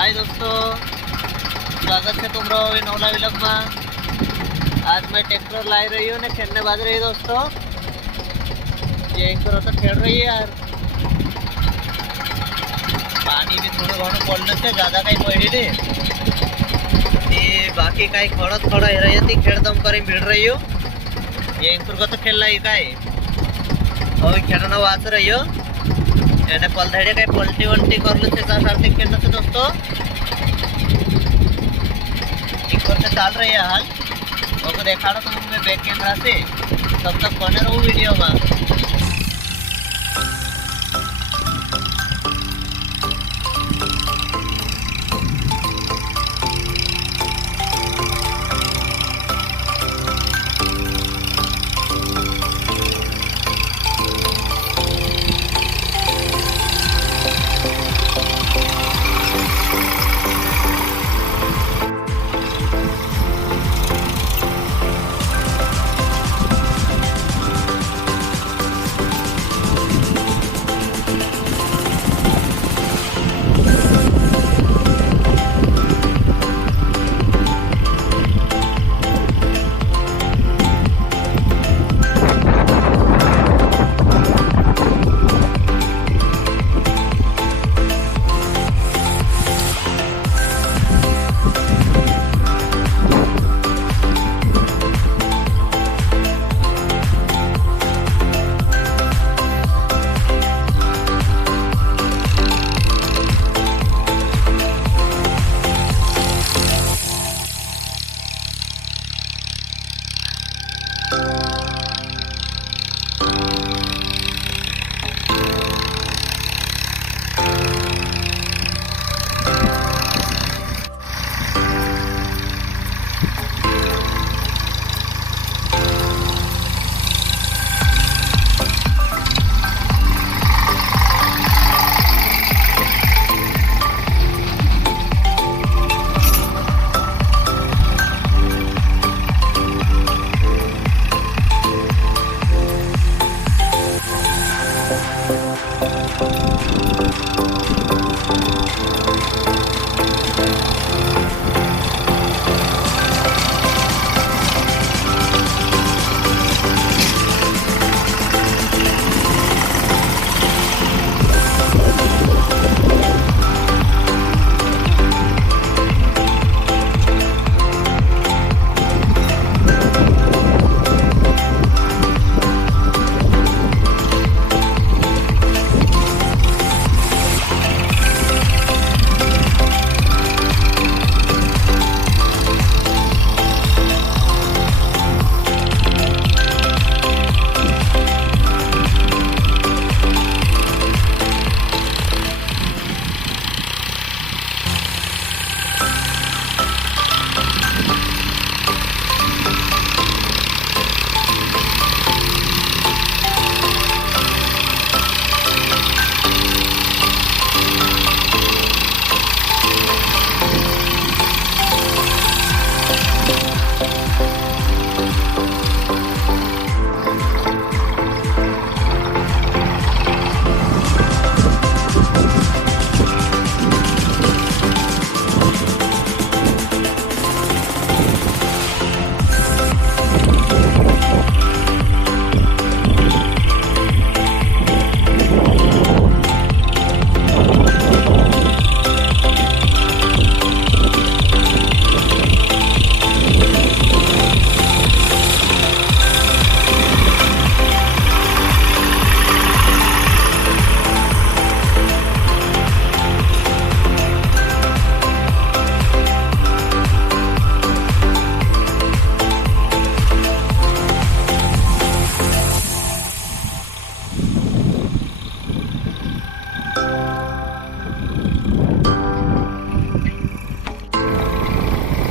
हाय दोस्तों, स्वागत है तुम लोग नौला विलग में। आज मैं ट्रैक्टर ला रही हूँ ने खेलने बाज रही है दोस्तों। ये एक तो खेल रही है यार। पानी भी थोड़ा घणो पड़ने से ज़्यादा कहीं पड़ी नहीं। बाकी कहीं खड़ा खड़ा रही थी खेलदम करी भिड़ रही हो। ये को तो खेल रही काय और खेलना वाच रही हो एने पलधड़े कहीं पलटी वलटी कर लो से साथ खेलने से दोस्तों से चाल रही है हाल। और देखा रहा तुम मैं बैक कैमरा से, तब तक बने रहूँ वीडियो में।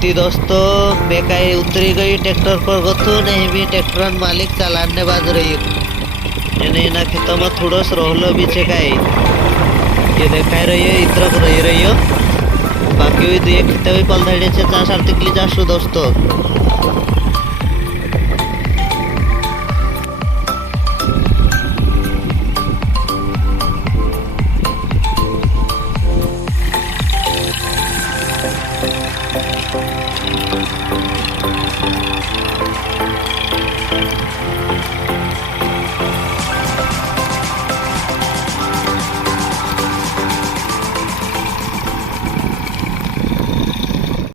दोस्तों मैं कहीं उतरी गई ट्रैक्टर पर गथू नहीं भी ट्रैक्टर मालिक चलाने बाज रही ना खेतों में थोड़ा सा रोहलो भी छे कहीं ये देखा रही है इतर रही हो बाकी हुई दुए खेते हुई पलधाड़ी से 4 साल तक ली जासु दोस्तों।